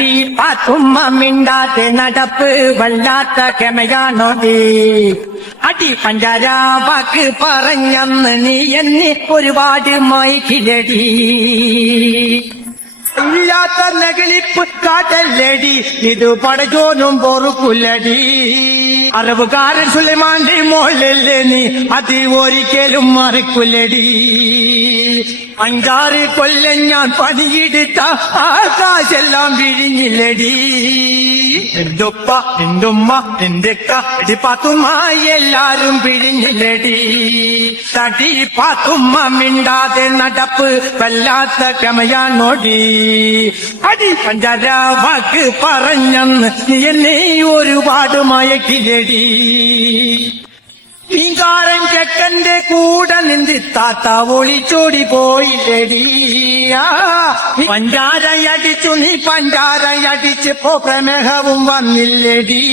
തട്ടി പാത്തുമ്മ മിണ്ടാതെ നടപ്പ് വല്ലാത്ത കെമയാണോടി അടി പഞ്ചാര വാക്ക് പറഞ്ഞന്ന് നീ എന്നെ ഒരുപാട് മയക്കിലടി ഇല്ലാത്ത നെകളിപ്പ് കാട്ടല്ലടി ഇത് പടജോനും പൊറുക്കുല്ലടി അറവുകാരൻ സുലൈമാന്റെ മോളല്ലേ നീ അത് ഒരിക്കലും മറക്കുല്ലടി 5-6 കൊല്ലം ഞാൻ പണിയെടുത്ത ആകാശെല്ലാം വിഴിഞ്ഞില്ലടി എന്തൊപ്പ എന്തുമ്മ എന്തൊക്ക ഇടി പാത്തുമ്മ എല്ലാരും പിഴിഞ്ഞില്ലടി തടി പാത്തുമ്മ മിണ്ടാതെ നടപ്പ് വല്ലാത്ത കമയാണോടി അടി പഞ്ചാര വാക്ക് പറഞ്ഞന്ന് നീ എന്നെ ഒരുപാട് മയക്കില്ലടി നീങ്കാരൻ ചെക്കന്റെ കൂടെ നിന്ന് താത്ത ഒളിച്ചോടി പോയില്ലടി പഞ്ചാരയടിച്ചു നീ പഞ്ചാരയടിച്ചപ്പോ പ്രമേഹവും വന്നില്ലടി